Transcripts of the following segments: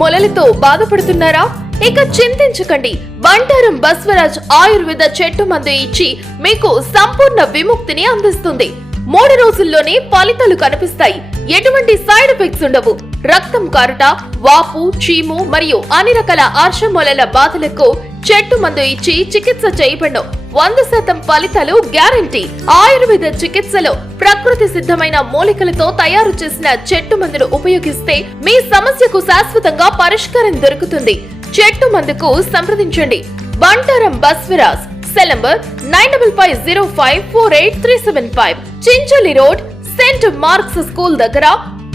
మొలలతో బాధపడుతున్నారా? ఇక చింతించకండి. బంటారం బస్వరాజ్ ఆయుర్వేద చెట్టు మందు ఇచ్చి మీకు సంపూర్ణ విముక్తిని అందిస్తుంది. 3 రోజుల్లోనే ఫలితాలు కనిపిస్తాయి. ఎటువంటి సైడ్ ఎఫెక్ట్స్ ఉండవు. రక్తం కారుట, వాపు, చీము మరియు అన్ని రకాల ఆర్షమొలల బాధలకు చెట్టు మందు ఇచ్చి చికిత్స చేయబడను. 100% ఫలితాలు గ్యారంటీ. ఆయుర్వేద చికిత్సలో ప్రకృతి సిద్ధమైన మూలికలతో తయారు చేసిన చెట్టు మందును ఉపయోగిస్తే మీ సమస్యకు శాశ్వతంగా పరిష్కారం దొరుకుతుంది. చెట్టు మందుకు సంప్రదించండి. Bantaram Baswaraj. Cell number 9505483375. Chincholi road, Saint Mark's School దగ్గర,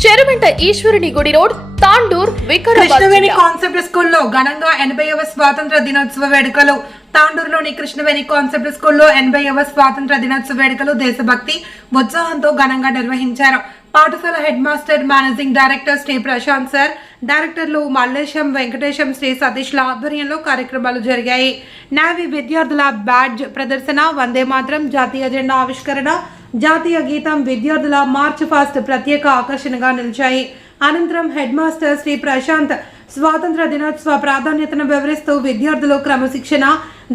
చెరువెంట ఈశ్వరుని గుడి రోడ్, తాండూర్, వికారాబాద్. కృష్ణవేణి కాన్సెప్ట్ స్కూల్లో ఘనంగా 80వ స్వాతంత్ర దినోత్సవ వేడుకలు. తాండూరులోని కృష్ణవేణి కాన్సెప్ట్ స్కూల్లో 80వ స్వాతంత్ర దినోత్సవ వేడుకలు దేశభక్తి ఉత్సాహంతో ఘనంగా నిర్వహించారు. పాఠశాల head master, managing director Shri Prashant sir, డైరెక్టర్లు మల్లేశం, వెంకటేశం, శ్రీ సతీష్ల ఆధ్వర్యంలో కార్యక్రమాలు జరిగాయి. నేవీ విద్యార్థుల బ్యాడ్జ్ ప్రదర్శన, వందే మాత్రం, జాతీయ జెండా ఆవిష్కరణ, జాతీయ గీతం, విద్యార్థుల మార్చ్ ఫాస్ట్ ప్రత్యేక ఆకర్షణగా నిలిచాయి. అనంతరం హెడ్ మాస్టర్ శ్రీ ప్రశాంత్ స్వాతంత్ర దినోత్సవ ప్రాధాన్యతను వివరిస్తూ విద్యార్థులు క్రమశిక్షణ,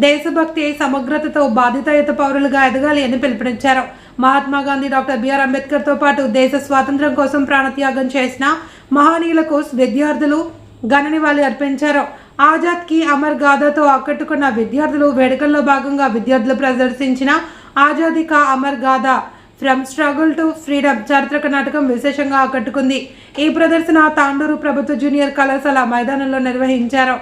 దేశభక్తి, సమగ్రతతో బాధ్యతాయుత పౌరులుగా ఎదగాలి అని పిలుపునిచ్చారు. మహాత్మా గాంధీ, డాక్టర్ బిఆర్ అంబేద్కర్ తో పాటు దేశ స్వాతంత్ర్యం కోసం ప్రాణత్యాగం చేసిన మహనీయులకు విద్యార్థులు ఘన నివాళి అర్పించారు. ఆజాద్ కి అమర్ గాథతో ఆకట్టుకున్న విద్యార్థులు వేడుకల్లో భాగంగా విద్యార్థులు ప్రదర్శించిన ఆజాదీ కా అమర్ గాథ ఫ్రమ్ స్ట్రగుల్ టు ఫ్రీడమ్ చారిత్రక నాటకం విశేషంగా ఆకట్టుకుంది. ఈ ప్రదర్శన తాండూరు ప్రభుత్వ జూనియర్ కళాశాల మైదానంలో నిర్వహించారు.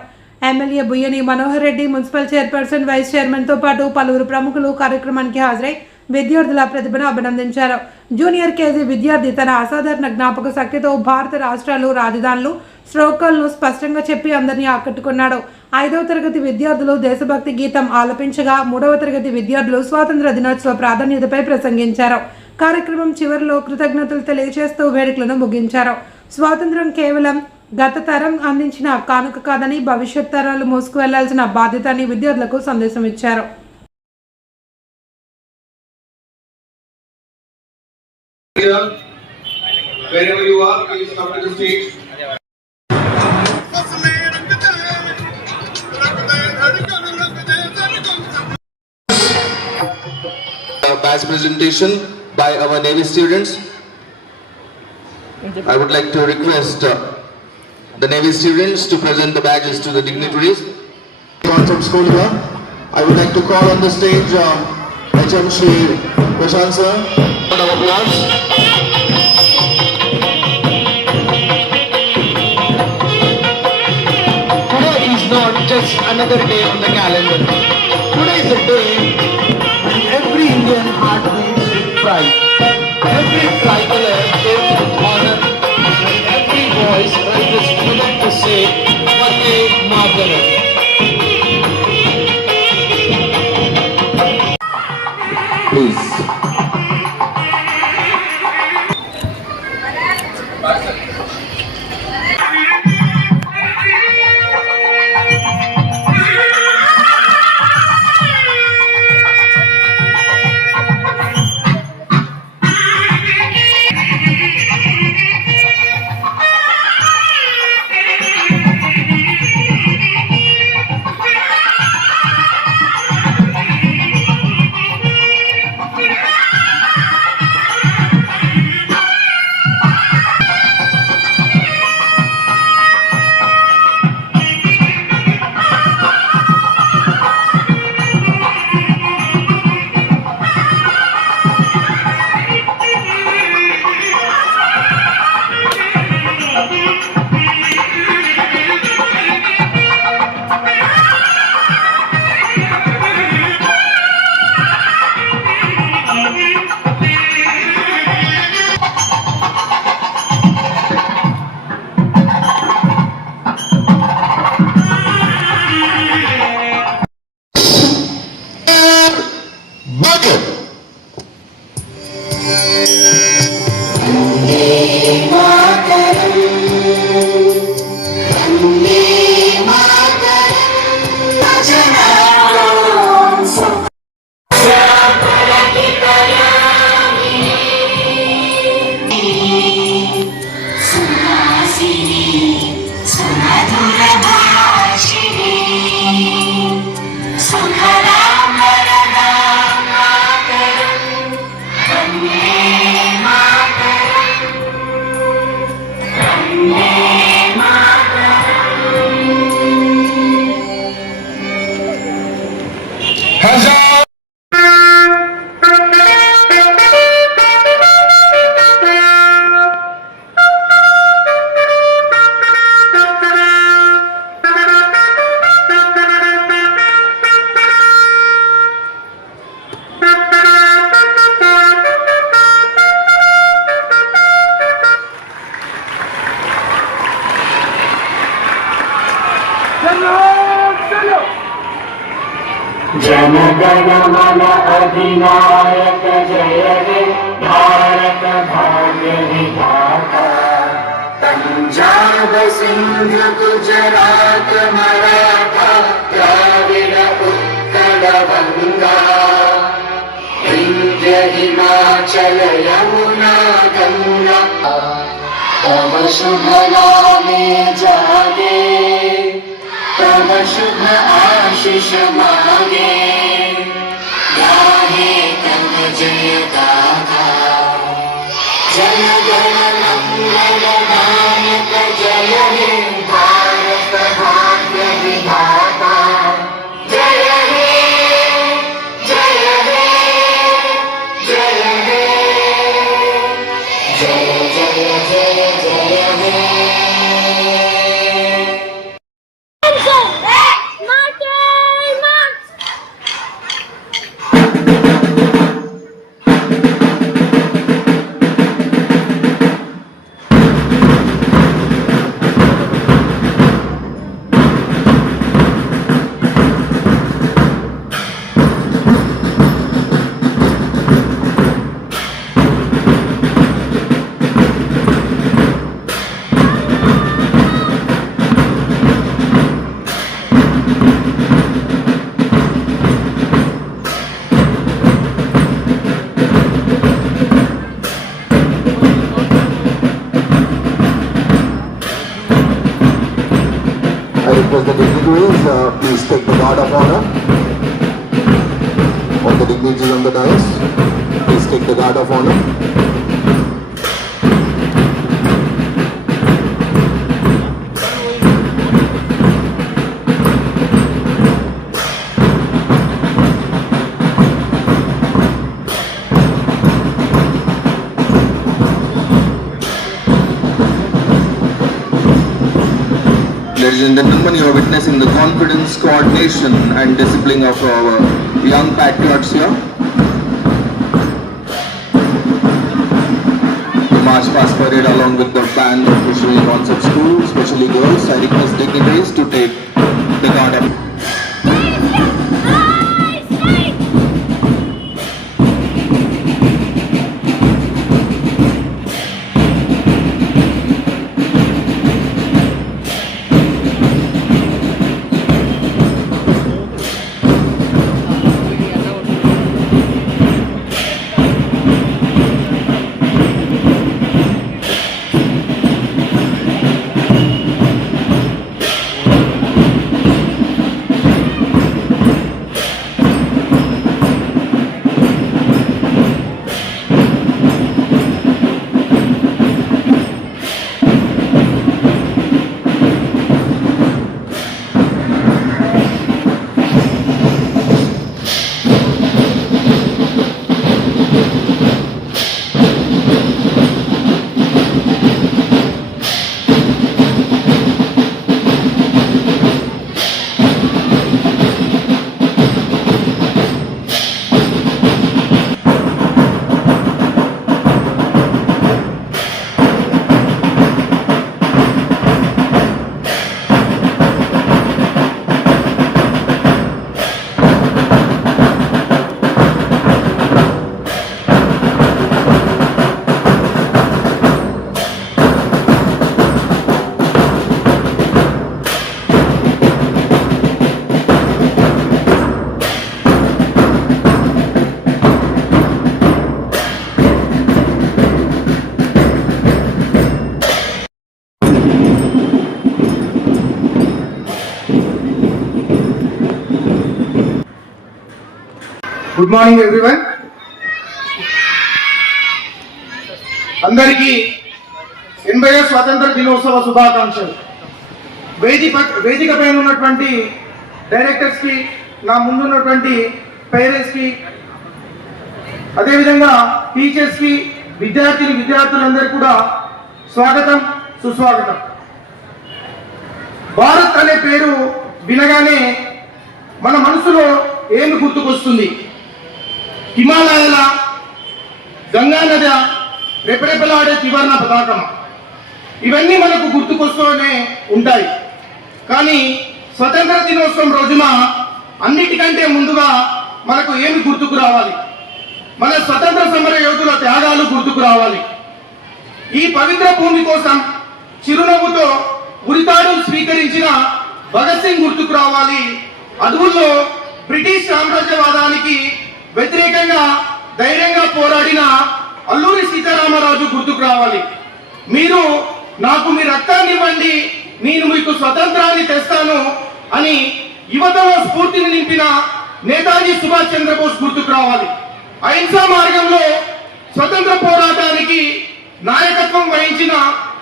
MLA Buyyani Manohar Reddy, municipal chairperson, vice chairman తో పాటు పలువురు ప్రముఖులు కార్యక్రమానికి హాజరై విద్యార్థుల ప్రతిభను అభినందించారు. జూనియర్ కేజీ విద్యార్థి తన అసాధారణ జ్ఞాపక శక్తితో భారత రాష్ట్రాలు, రాజధానులు, శ్లోకాలను స్పష్టంగా చెప్పి అందరినీ ఆకట్టుకున్నాడు. 5వ తరగతి విద్యార్థులు దేశభక్తి గీతం ఆలపించగా 3వ తరగతి విద్యార్థులు స్వాతంత్ర దినోత్సవ ప్రాధాన్యతపై ప్రసంగించారు. కార్యక్రమం చివరిలో కృతజ్ఞతలు తెలియజేస్తూ వేడుకలను ముగించారు. స్వాతంత్రం కేవలం గత తరం అందించిన కానుక కాదని భవిష్యత్ తరాలు మోసుకు వెళ్లాల్సిన బాధ్యత అని విద్యార్థులకు సందేశం ఇచ్చారు. Wherever you are, please come to the stage. Badge presentation by our Navy students. I would like to request the Navy students to present the badges to the dignitaries. Concept School here. I would like to call on the stage HM Shri Prashant sir. Round of applause. Today is not just another day on the calendar. Today is a day when every Indian heart beats with pride. Every tricolor goes with honor, and every voice raises freedom to say, Vande Mataram. Please. जनगण मन अधिनायक जय हे भारत भाग्य विधाता पंजाब सिंध गुजरात मराठा द्राविड उत्कल गंगा विंध्य हिमाचल यमुना गंगा तव शुभ नामे जागे तव शुभ आशीष मांगे गाहे तव जय गाथा जन गण मंगल नायक जय हे भारत भाग्य विधाता जय हे जय हे जय हे जय जय जय जय हे I request the dignitaries, please take the guard of honor. All the dignitaries on the dais, please take the guard of honor. Ladies and gentlemen, you are witnessing the confidence, coordination and discipline of our young patriots here. The March Past Parade along with the band of Missionary Concept School, especially girls, I request dignitaries to take the guard up. Good morning everyone. అందరికీ 80వ స్వాతంత్ర దినోత్సవ శుభాకాంక్షలు. వేదిక పైన ఉన్నటువంటి directors కి, నా ముందున్నటువంటి పేరెంట్స్ కి, అదేవిధంగా టీచర్స్ కి, విద్యార్థులందరికీ కూడా స్వాగతం, సుస్వాగతం. భారత్ అనే పేరు వినగానే మన మనసులో ఏమి గుర్తుకొస్తుంది? హిమాలయాల, గంగా నది, రెపరెపలాడే త్రివర్ణ పతాకం, ఇవన్నీ మనకు గుర్తుకొస్తూనే ఉంటాయి. కానీ స్వతంత్ర దినోత్సవం రోజున అన్నిటికంటే ముందుగా మనకు ఏమి గుర్తుకు రావాలి? మన స్వతంత్ర సమర యోధుల త్యాగాలు గుర్తుకు రావాలి. ఈ పవిత్ర భూమి కోసం చిరునవ్వుతో ఉరితాడులు స్వీకరించిన భగత్ సింగ్ గుర్తుకు రావాలి. అదువుల్లో బ్రిటిష్ సామ్రాజ్యవాదానికి వ్యతిరేకంగా ధైర్యంగా పోరాడిన అల్లూరి సీతారామరాజు గుర్తుకు రావాలి. మీరు నాకు మీ రక్తాన్ని ఇవ్వండి, నేను మీకు స్వతంత్రాన్ని తెస్తాను అని యువతలో స్ఫూర్తిని నింపిన నేతాజీ సుభాష్ చంద్రబోస్ గుర్తుకు రావాలి. అహింసా మార్గంలో స్వతంత్ర పోరాటానికి నాయకత్వం వహించిన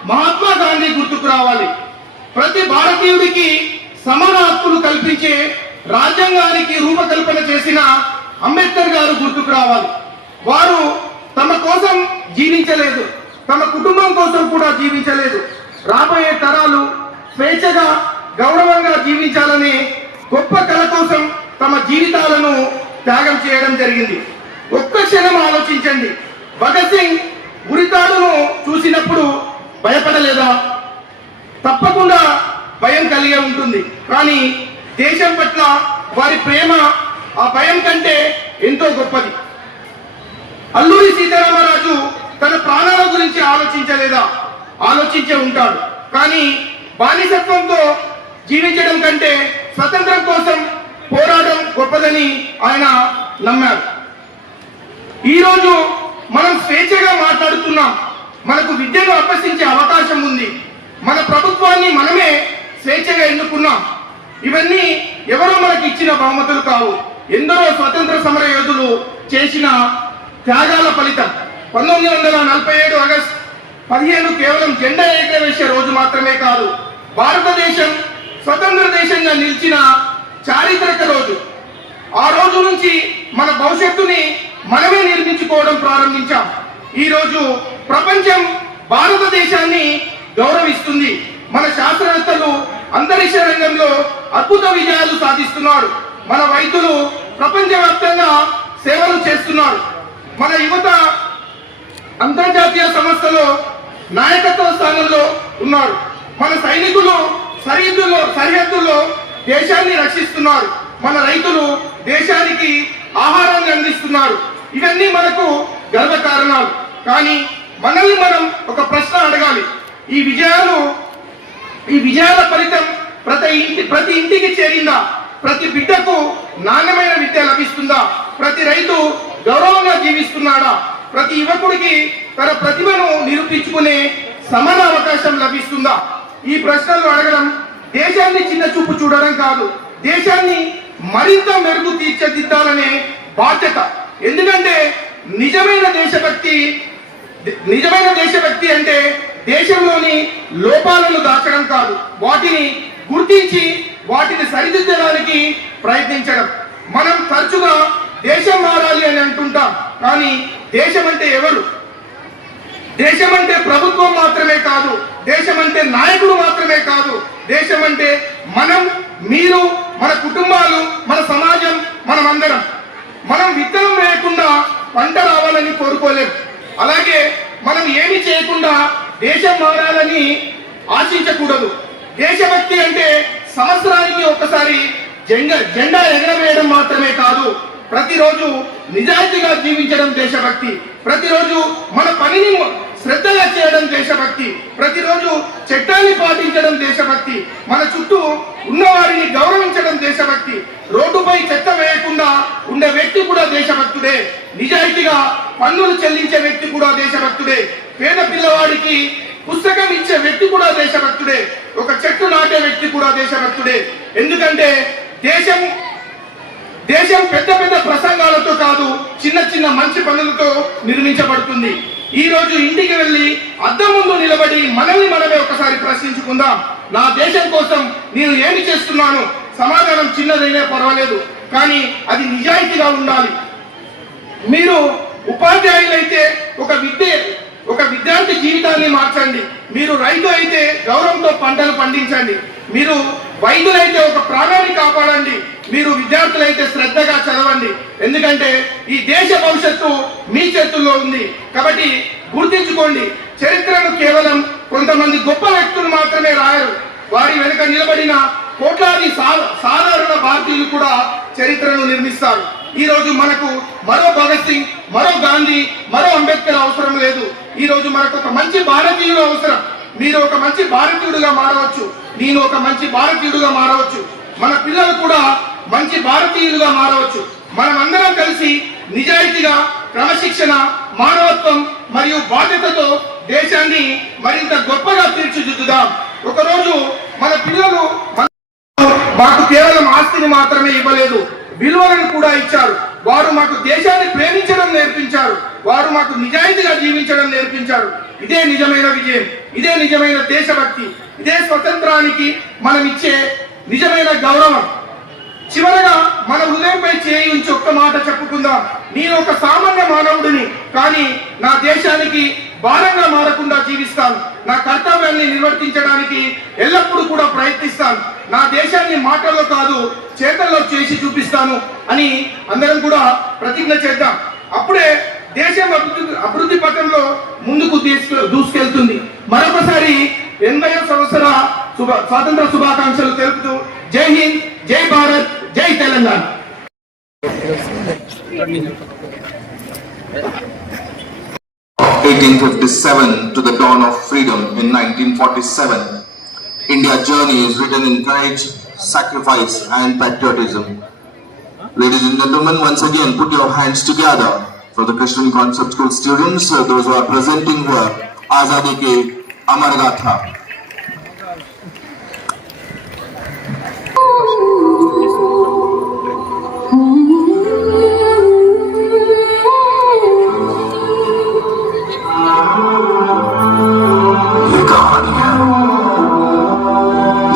మహాత్మా గాంధీ గుర్తుకు రావాలి. ప్రతి భారతీయుడికి సమాన హక్కులు కల్పించే రాజ్యాంగానికి రూపకల్పన చేసిన అంబేద్కర్ గారు గుర్తుకు రావాలి. వారు తమ కోసం జీవించలేదు, తమ కుటుంబం కోసం కూడా జీవించలేదు. రాబోయే తరాలు స్వేచ్ఛగా గౌరవంగా జీవించాలనే గొప్ప కళ కోసం తమ జీవితాలను త్యాగం చేయడం జరిగింది. ఒక్క క్షణం ఆలోచించండి. భగత్ సింగ్ ఉరితాడును చూసినప్పుడు భయపడలేదా? తప్పకుండా భయం కలిగే ఉంటుంది. కానీ దేశం పట్ల వారి ప్రేమ ఆ భయం కంటే ఎంతో గొప్పది. అల్లూరి సీతారామరాజు తన ప్రాణాల గురించి ఆలోచించలేదా? ఆలోచించే ఉంటాడు. కానీ బానిసత్వంతో జీవించడం కంటే స్వతంత్రం కోసం పోరాటం గొప్పదని ఆయన నమ్మారు. ఈరోజు మనం స్వేచ్ఛగా మాట్లాడుతున్నాం. మనకు విద్యను అభ్యసించే అవకాశం ఉంది. మన ప్రభుత్వాన్ని మనమే స్వేచ్ఛగా ఎన్నుకున్నాం. ఇవన్నీ ఎవరో మనకి ఇచ్చిన బహుమతులు కావు. ఎందరో స్వతంత్ర సమర యోధులు చేసిన త్యాగాల ఫలితం. 1947 ఆగస్టు 15 కేవలం జెండా ఎగరవేసే రోజు మాత్రమే కాదు, భారతదేశం స్వతంత్ర దేశంగా నిలిచిన చారిత్రక రోజు. ఆ రోజు నుంచి మన భవిష్యత్తుని మనమే నిర్మించుకోవడం ప్రారంభించాం. ఈ రోజు ప్రపంచం భారతదేశాన్ని గౌరవిస్తుంది. మన శాస్త్రవేత్తలు అంతరిక్ష రంగంలో అద్భుత విజయాలు సాధిస్తున్నారు. మన వైద్యులు ప్రపంచవ్యాప్తంగా సేవలు చేస్తున్నారు. మన యువత అంతర్జాతీయ సంస్థలో నాయకత్వ స్థానంలో ఉన్నారు. మన సైనికులు సరిహద్దుల్లో దేశాన్ని రక్షిస్తున్నారు. మన రైతులు దేశానికి ఆహారాన్ని అందిస్తున్నారు. ఇవన్నీ మనకు గర్వకారణాలు. కానీ మనల్ని మనం ఒక ప్రశ్న అడగాలి. ఈ విజయాల ఫలితం ప్రతి ఇంటికి చేరిందా? ప్రతి బిడ్డకు నాణ్యమైన విద్య లభిస్తుందా? ప్రతి రైతు గౌరవంగా జీవిస్తున్నాడా? ప్రతి యువకుడికి తన ప్రతిభను నిరూపించుకునే సమాన అవకాశం లభిస్తుందా? ఈ ప్రశ్నలు అడగడం దేశాన్ని చిన్న చూపు చూడడం కాదు, దేశాన్ని మరింత మెరుగు తీర్చిదిద్దాలనే బాధ్యత. ఎందుకంటే నిజమైన దేశభక్తి అంటే దేశంలోని లోపాలను దాచడం కాదు, వాటిని గుర్తించి వాటిని సరిదిద్దడానికి ప్రయత్నించడం. మనం తరచుగా దేశం మారాలి అని అంటుంటాం. కానీ దేశం అంటే ఎవరు? దేశం అంటే ప్రభుత్వం మాత్రమే కాదు, దేశం అంటే నాయకుడు మాత్రమే కాదు. దేశం అంటే మనం, మీరు, మన కుటుంబాలు, మన సమాజం, మనమందరం. మనం విత్తనం వేయకుండా పంట రావాలని కోరుకోలేం. అలాగే మనం ఏమి చేయకుండా దేశం మారాలని ఆశించకూడదు. దేశభక్తి అంటే సంవత్సరానికి ఒక్కసారి జెండా ఎగరవేయడం మాత్రమే కాదు, ప్రతిరోజు నిజాయితీగా జీవించడం దేశభక్తి. ప్రతిరోజు మన పనిని శ్రద్ధగా చేయడం దేశభక్తి. ప్రతిరోజు చట్టాన్ని పాటించడం దేశభక్తి. మన చుట్టూ ఉన్నవారిని గౌరవించడం దేశభక్తి. రోడ్డుపై చెత్త వేయకుండా ఉండే వ్యక్తి కూడా దేశభక్తుడే. నిజాయితీగా పన్నులు చెల్లించే వ్యక్తి కూడా దేశభక్తుడే. పేద పిల్లవాడికి పుస్తకం ఇచ్చే వ్యక్తి కూడా దేశభక్తుడే. ఒక చెట్టు నాటే వ్యక్తి కూడా దేశభక్తుడే. ఎందుకంటే దేశం పెద్ద పెద్ద ప్రసంగాలతో కాదు, చిన్న చిన్న మంచి పనులతో నిర్మించబడుతుంది. ఈ రోజు ఇంటికి వెళ్ళి అద్దం ముందు నిలబడి మనల్ని మనమే ఒకసారి ప్రశ్నించుకుందాం. నా దేశం కోసం నేను ఏమి చేస్తున్నాను? సమాధానం చిన్నదైనా పర్వాలేదు, కానీ అది నిజాయితీగా ఉండాలి. మీరు ఉపాధ్యాయులైతే ఒక విద్యార్థి జీవితాన్ని మార్చండి. మీరు రైతు అయితే గౌరవంతో పంటలు పండించండి. మీరు వైద్యులైతే ఒక ప్రాణాన్ని కాపాడండి. మీరు విద్యార్థులైతే శ్రద్ధగా చదవండి. ఎందుకంటే ఈ దేశ భవిష్యత్తు మీ చేతుల్లో ఉంది. కాబట్టి గుర్తించుకోండి, చరిత్రను కేవలం కొంతమంది గొప్ప వ్యక్తులు మాత్రమే రాయరు. వారి వెనుక నిలబడిన కోట్లాది సాధారణ భారతీయులు కూడా చరిత్రను నిర్మిస్తారు. ఈ రోజు మనకు మరో భగత్ సింగ్, మరో గాంధీ, మరో అంబేద్కర్ అవసరం లేదు. ఈ రోజు మనకు ఒక మంచి భారతీయుడు అవసరం. మీరు ఒక మంచి భారతీయుడుగా మారవచ్చు, నేను ఒక మంచి భారతీయుడుగా మారవచ్చు, మన పిల్లలు కూడా మంచి భారతీయులుగా మారవచ్చు. మనం అందరం కలిసి నిజాయితీగా, క్రమశిక్షణ, మానవత్వం మరియు బాధ్యతతో దేశాన్ని మరింత గొప్పగా తీర్చిదిద్దుదాం. ఒకరోజు మన పిల్లలు మాకు కేవలం ఆస్తిని మాత్రమే ఇవ్వలేదు, విలువలను కూడా ఇచ్చారు. వారు మాకు దేశాన్ని ప్రేమించడం నేర్పించారు, వారు మాకు నిజాయితీగా జీవించడం నేర్పించారు. ఇదే నిజమైన విజయం, ఇదే నిజమైన దేశభక్తి, ఇదే స్వతంత్రానికి మనం ఇచ్చే నిజమైన గౌరవం. చివరగా మన హృదయంపై చేయి ఉంచి ఒక్క మాట చెప్పుకుందాం. నేను ఒక సామాన్య మానవుడిని, కానీ నా దేశానికి భారంగా మారకుండా జీవిస్తాను. నా కర్తవ్యాన్ని నిర్వర్తించడానికి ఎల్లప్పుడూ కూడా ప్రయత్నిస్తాను. నా దేశాన్ని మాటల్లో కాదు చేతల్లో చేసి చూపిస్తాను అని అందరం కూడా ప్రతిజ్ఞ చేద్దాం. అప్పుడే దేశం అభివృద్ధి పథంలో ముందుకు దూసుకెళ్తుంది. మరొకసారి 80వ సంవత్సర స్వాతంత్ర శుభాకాంక్షలు తెలుపుతూ జై హింద్, జై భారత్, జై Telangana. 1857 to the dawn of freedom in 1947, India's journey is written in courage, sacrifice and patriotism. Ladies and gentlemen, once again put your hands together for the Christian Concept School students, those who are presenting here Azadi Ke Amar Gatha.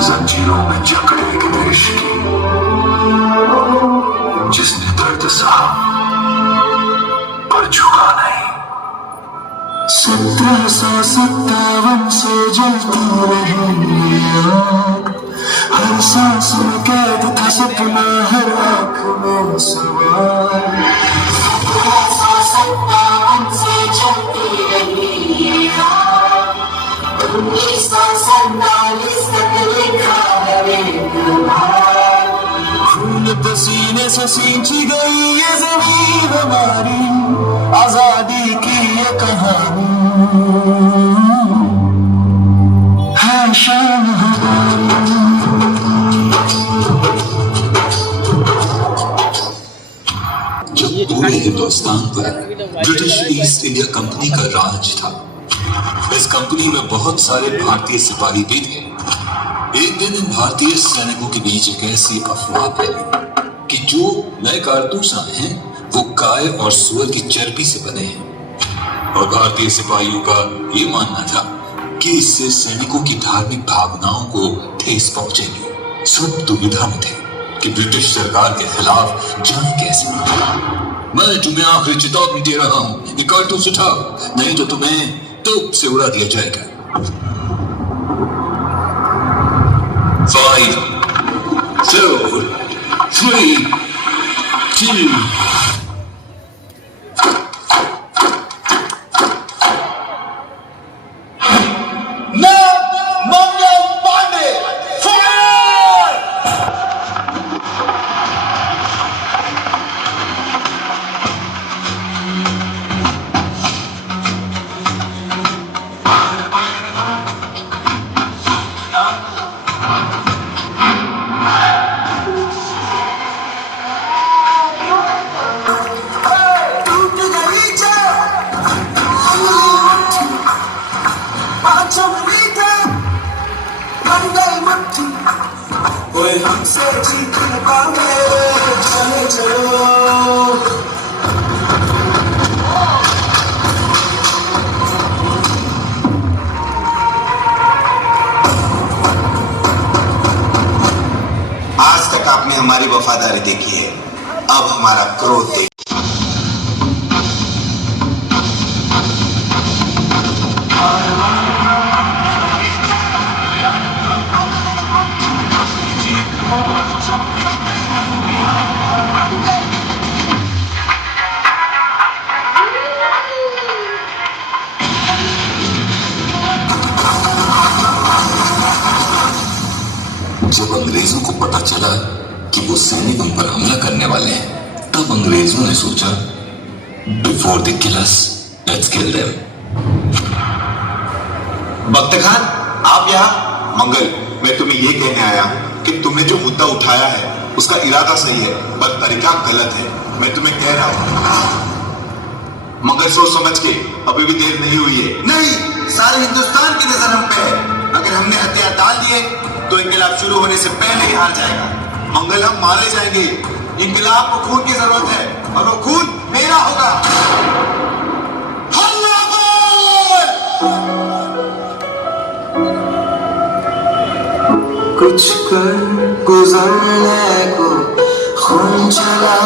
जंजीरों में जकड़े एक देश की, जिसने दर्द सहा पर झुका नहीं। 1757 से जलती रही आग, हर सांस में कैद था सपना, हर आंख में सवाल। 1757 से जलती रही आग, 1947 तक लिखा है बेगुनाह। खून पसीने से सींची गई ये जमीन हमारी, आजादी की ये कहानी है शान हमारी। जब पूरे हिंदुस्तान पर ब्रिटिश ईस्ट इंडिया कंपनी का राज था, इस कंपनी में बहुत सारे भारतीय सिपाही भी थे। एक दिन इन भारतीय सैनिकों के बीच एक ऐसी अफवाह फैली कि जो नए कारतूस आए हैं वो गाय और सुअर की चर्बी से बने हैं, और भारतीय सिपाहियों का ये मानना था कि इससे सैनिकों की धार्मिक भावनाओं को ठेस पहुंचेगी। सब दुविधा में थे कि ब्रिटिश सरकार के खिलाफ जाएं कैसे। मैं तुम्हें आखिरी चेतावनी दे रहा हूं, ये कारतूस उठाओ, नहीं तो तुम्हें तोप से उड़ा दिया जाएगा। 5, 4, 3, 2. कोई हमसे जीत न पावे, चले चलो। आज तक आपने हमारी वफादारी देखी है, अब हमारा क्रोध देखिए। जब अंग्रेजों को पता चला कि कि वो सैनिक उन पर हमला करने वाले हैं, तब अंग्रेजों ने सोचा before they kill us, let's kill them. Bakht Khan, आप यहाँ? मंगल, मैं तुम्हें ये कहने आया हूँ कि तुमने जो मुद्दा उठाया है उसका इरादा सही है पर तरीका गलत है। मैं तुम्हें कह रहा हूँ मगर सोच समझ के, अभी भी देर नहीं हुई है। नहीं, सारे हिंदुस्तान की नजर हम पे है। अगर हमने हथियार डाल दिए तो इंकलाब शुरू होने से पहले ही हार जाएगा। मंगल, हम मारे जाएंगे। इंकलाब को खून की जरूरत है और वो खून मेरा होगा। कुछ कर गुजरने को खून चला